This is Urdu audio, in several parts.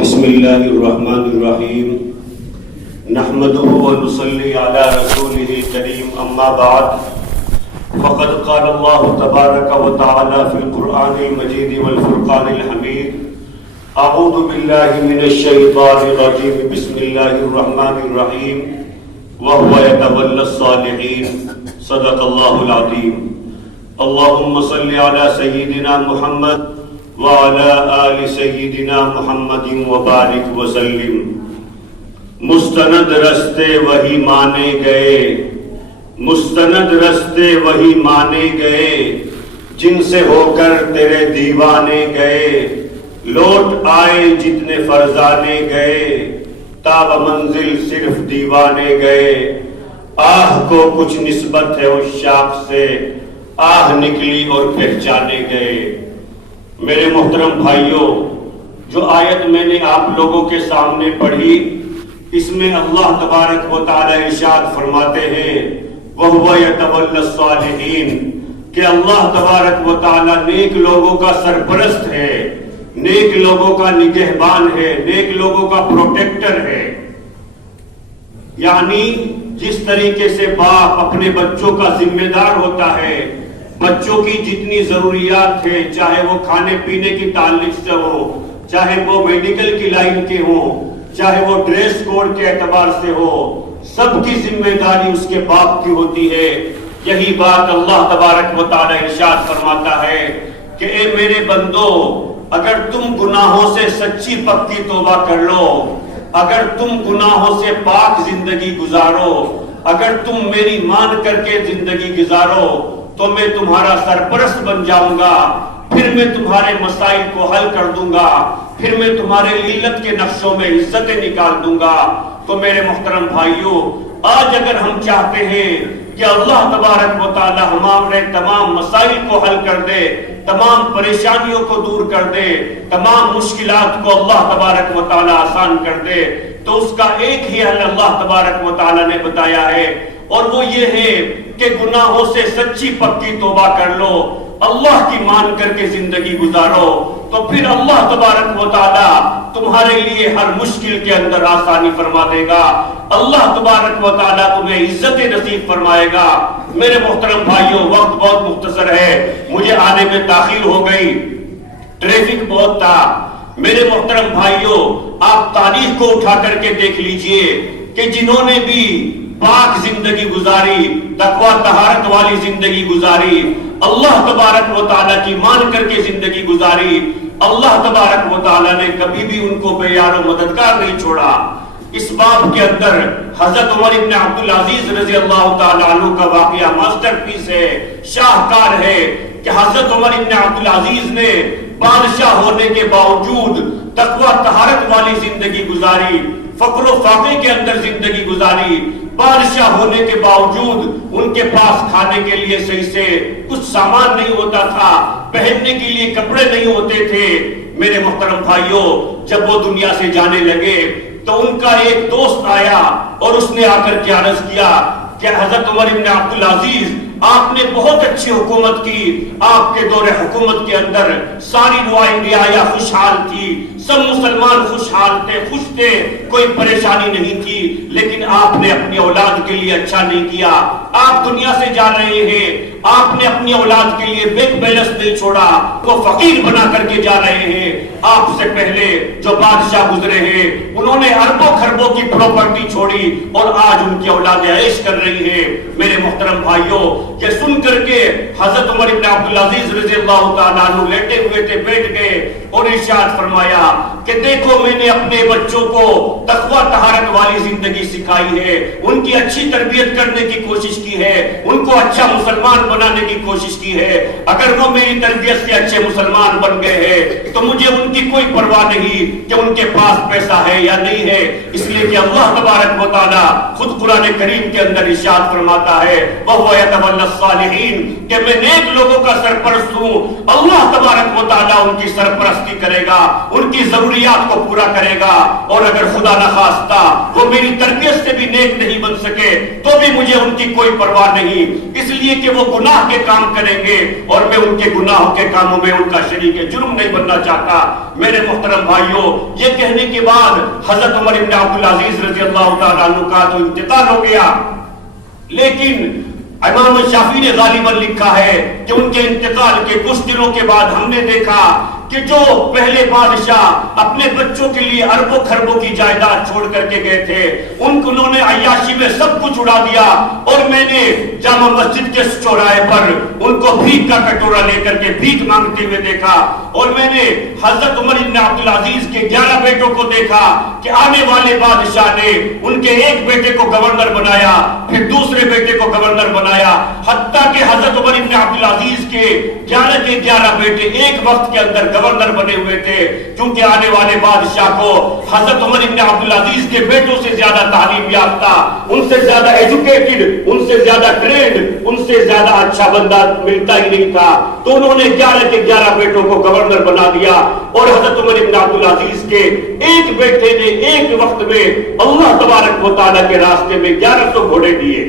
بسم اللہ الرحمن الرحیم نحمده ونصلی علی رسوله الکریم اما بعد فقد قال اللہ تبارک وتعالی فی القرآن المجید والفرقان الحمید اعوذ باللہ من الشیطان الرجیم بسم اللہ الرحمن الرحیم وهو يتولى الصالحین صدق اللہ العظیم اللہم صلی علی سیدنا محمد وعلى آل سیدنا محمد وبارک وسلم۔ مستند رستے وہی مانے گئے، مستند رستے وہی مانے گئے، جن سے ہو کر تیرے دیوانے گئے، لوٹ آئے جتنے فرزانے گئے، تاب منزل صرف دیوانے گئے، آہ کو کچھ نسبت ہے اس شاخ سے، آہ نکلی اور پہچانے گئے۔ میرے محترم بھائیوں، جو آیت میں نے آپ لوگوں کے سامنے پڑھی، اس میں اللہ تبارک و تعالی ارشاد فرماتے ہیں وَهُوَ يَتَوَلَّى الصَّالِحِينَ کہ اللہ تبارک و تعالی نیک لوگوں کا سرپرست ہے، نیک لوگوں کا نگہبان ہے، نیک لوگوں کا پروٹیکٹر ہے۔ یعنی جس طریقے سے باپ اپنے بچوں کا ذمہ دار ہوتا ہے، بچوں کی جتنی ضروریات ہیں، چاہے وہ کھانے پینے کی تعلق سے ہو، چاہے وہ میڈیکل کی لائن کے ہو، چاہے وہ ڈریس کوڈ کے اعتبار سے ہو، سب کی ذمہ داری اس کے باپ کی ہوتی ہے۔ یہی بات اللہ تبارک و تعالی ارشاد فرماتا ہے کہ اے میرے بندو، اگر تم گناہوں سے سچی پکی توبہ کر لو، اگر تم گناہوں سے پاک زندگی گزارو، اگر تم میری مان کر کے زندگی گزارو، تو میں تمہارا سرپرست بن جاؤں گا، پھر میں تمہارے مسائل کو حل کر دوں گا، پھر میں تمہارے للت کے نقشوں میں عزتیں نکال دوں گا۔ تو میرے محترم بھائیوں، آج اگر ہم چاہتے ہیں کہ اللہ تبارک و تعالی ہمارے تمام مسائل کو حل کر دے، تمام پریشانیوں کو دور کر دے، تمام مشکلات کو اللہ تبارک و تعالی آسان کر دے، تو اس کا ایک ہی حل اللہ تبارک و تعالی نے بتایا ہے، اور وہ یہ ہے کہ گناہوں سے سچی پکی توبہ کر لو، اللہ کی مان کر کے زندگی گزارو، تو پھر اللہ تبارک و تعالی تمہارے لیے ہر مشکل کے اندر آسانی فرما دے گا، اللہ تبارک و تعالی تمہیں عزت نصیب فرمائے گا۔ میرے محترم بھائیوں، وقت بہت مختصر ہے، مجھے آنے میں تاخیر ہو گئی، ٹریفک بہت تھا۔ میرے محترم بھائیوں، آپ تاریخ کو اٹھا کر کے دیکھ لیجئے کہ جنہوں نے بھی پاک زندگی گزاری، تقوی طہارت والی زندگی گزاری، اللہ تبارک و تعالیٰ کی مان کر کے زندگی گزاری، اللہ تبارک و تعالیٰ نے کبھی بھی ان کو بے یار و مددگار نہیں چھوڑا۔ اس باب کے اندر حضرت عمر ابن عبدالعزیز رضی اللہ تعالیٰ عنہ کا واقعہ ماسٹر پیس ہے، شاہکار ہے، کہ حضرت عمر ابن عبدالعزیز نے بادشاہ ہونے کے باوجود تقوی طہارت والی زندگی گزاری، فقر و فاقے کے اندر زندگی گزاری، بادشاہ ہونے کے باوجود ان کے پاس کھانے کے لیے صحیح سے کچھ سامان نہیں ہوتا تھا، پہننے کے لیے کپڑے نہیں ہوتے تھے۔ میرے محترم بھائیوں، جب وہ دنیا سے جانے لگے تو ان کا ایک دوست آیا اور اس نے آ کر کے عرض کیا کہ حضرت عمر ابن عبدالعزیز، آپ نے بہت اچھی حکومت کی، آپ کے دور حکومت کے اندر ساری رعایا خوشحال تھی، سب مسلمان خوشحال تھے، خوش تھے، کوئی پریشانی نہیں تھی، لیکن آپ نے اپنی اولاد کے لیے اچھا نہیں کیا۔ آپ دنیا سے جا رہے ہیں، آپ نے اپنی اولاد کے لیے بینک بیلنس نہیں چھوڑا، وہ فقیر بنا کر کے جا رہے ہیں۔ آپ سے پہلے جو بادشاہ گزرے ہیں انہوں نے اربوں خربوں کی پراپرٹی چھوڑی اور آج ان کی اولاد عیش کر رہی ہے۔ میرے محترم بھائیوں، یہ سن کر کے حضرت عمر ابن عبدالعزیز رضی اللہ تعالیٰ عنہ لیٹے ہوئے تھے، بیٹھ گئے اور ارشاد فرمایا کہ دیکھو، میں نے اپنے بچوں کو تقوی طہارت والی زندگی سکھائی ہے، ان کی اچھی تربیت کرنے کی کوشش کی ہے، ان کو اچھا مسلمان بنانے کی کوشش کی ہے۔ اگر وہ میری تربیت سے اچھے مسلمان بن گئے ہیں تو مجھے ان کی کوئی پرواہ نہیں کہ ان کے پاس پیسہ ہے یا نہیں ہے، اس لیے کہ اللہ تبارک و تعالیٰ خود قرآن کریم کے اندر ارشاد فرماتا ہے وَهُوَ يَتَوَلَّى الصَّالِحِينَ کہ میں نیک لوگوں کا سرپرست ہوں۔ اللہ تبارک و تعالیٰ ان کی سرپرستی کرے گا، ان کی ضرورت ضروریات کو پورا کرے گا، اور اگر خدا نخواستہ وہ میری تربیت سے بھی نیک نہیں بن سکے تو بھی مجھے ان کی کوئی پرواہ نہیں، اس لیے کہ وہ گناہ کے کام کریں گے اور میں ان کے گناہوں کے کاموں میں ان کا شریک جرم نہیں بننا چاہتا۔ میرے محترم بھائیوں، یہ کہنے کے بعد حضرت عمر بن عبدالعزیز رضی اللہ تعالیٰ عنہ کا تو انتقال ہو گیا، لیکن امام شافعی نے غالباً لکھا ہے کہ ان کے انتقال کے کچھ دنوں کے بعد ہم نے دیکھا کہ جو پہلے بادشاہ اپنے بچوں کے لیے اربوں خربوں کی جائیداد چھوڑ کر کے گئے تھے، انہوں نے عیاشی میں سب کچھ اڑا دیا، اور میں نے جامع مسجد کے چوراہے پر ان کو بھیک کا کٹورا لے کر کے بھیک مانگتے ہوئے دیکھا، اور میں نے حضرت عمر بن عبدالعزیز کے 11 بیٹوں کو دیکھا کہ آنے والے بادشاہ نے ان کے ایک بیٹے کو گورنر بنایا، پھر دوسرے بیٹے کو گورنر بنایا، حتیٰ کہ حضرت عمر بن عبدالعزیز کے 11 بیٹے ایک وقت کے اندر گورنر بنے ہوئے تھے، کیونکہ آنے والے بادشاہ کو حضرت عمر بن عبدالعزیز کے بیٹوں سے زیادہ تعلیم یافتہ، ان سے زیادہ ایجوکیٹڈ، ان سے زیادہ ٹرینڈ، ان سے زیادہ اچھا بندہ ملتا ہی نہیں تھا، تو انہوں نے 11 بیٹوں کو گورنر بنا دیا، اور حضرت عمر بن عبدالعزیز کے ایک بیٹے نے ایک وقت میں اللہ تبارک و تعالیٰ کے راستے میں 1100 گھوڑے دیے۔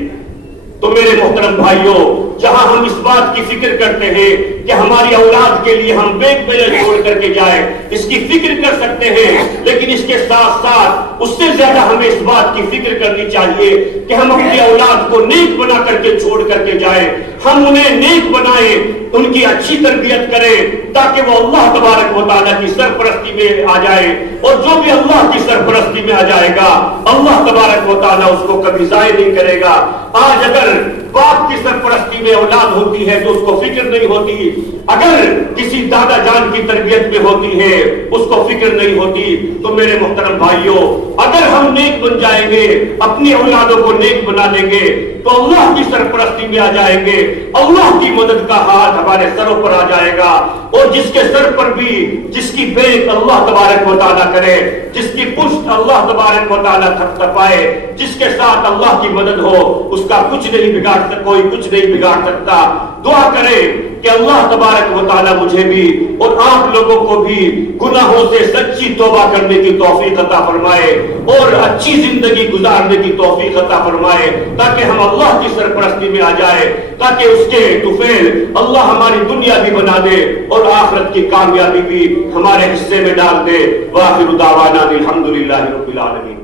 تو میرے محترم بھائیوں، جہاں ہم اس بات کی فکر کرتے ہیں کہ ہماری اولاد کے لیے ہم بینک بیلنس چھوڑ کر کے جائیں، اس کی فکر کر سکتے ہیں، لیکن اس کے ساتھ ساتھ اس سے زیادہ ہمیں اس بات کی فکر کرنی چاہیے کہ ہم اپنی اولاد کو نیک بنا کر کے چھوڑ کر کے جائیں، ہم انہیں نیک بنائیں، ان کی اچھی تربیت کریں تاکہ وہ اللہ تبارک و تعالیٰ کی سرپرستی میں آ جائے، اور جو بھی اللہ کی سرپرستی میں آ جائے گا اللہ تبارک و تعالیٰ اس کو کبھی ضائع نہیں کرے گا۔ آج اگر باپ کی سرپرستی میں اولاد ہوتی ہے تو اس کو فکر نہیں ہوتی، اگر کسی دادا جان کی تربیت میں ہوتی ہے اس کو فکر نہیں ہوتی۔ تو میرے محترم بھائیوں، اگر ہم نیک بن جائیں گے، اپنی اولادوں کو نیک بنا دیں گے تو اللہ کی سرپرستی میں آ جائیں گے، اللہ کی مدد کا ہاتھ ہمارے سروں پر آ جائے گا، اور جس کے سر پر بھی جس کی بیک اللہ تبارک و تعالیٰ کرے، جس کی پشت اللہ تبارک و تعالیٰ تھپتھپائے، جس کے ساتھ اللہ کی مدد ہو، اس کا کچھ نہیں بگاڑ سکتا، کوئی کچھ نہیں بگاڑ سکتا۔ دعا کرے کہ اللہ تبارک و تعالیٰ مجھے بھی اور آپ لوگوں کو بھی گناہوں سے سچی توبہ کرنے کی توفیق عطا فرمائے اور اچھی زندگی گزارنے کی توفیق عطا فرمائے، تاکہ ہم اللہ کی سرپرستی میں آ جائے، تاکہ اس کے طفیل اللہ ہماری دنیا بھی بنا دے اور آخرت کی کامیابی بھی ہمارے حصے میں ڈال دے۔ وآخر دعوانا الحمدللہ رب العالمین۔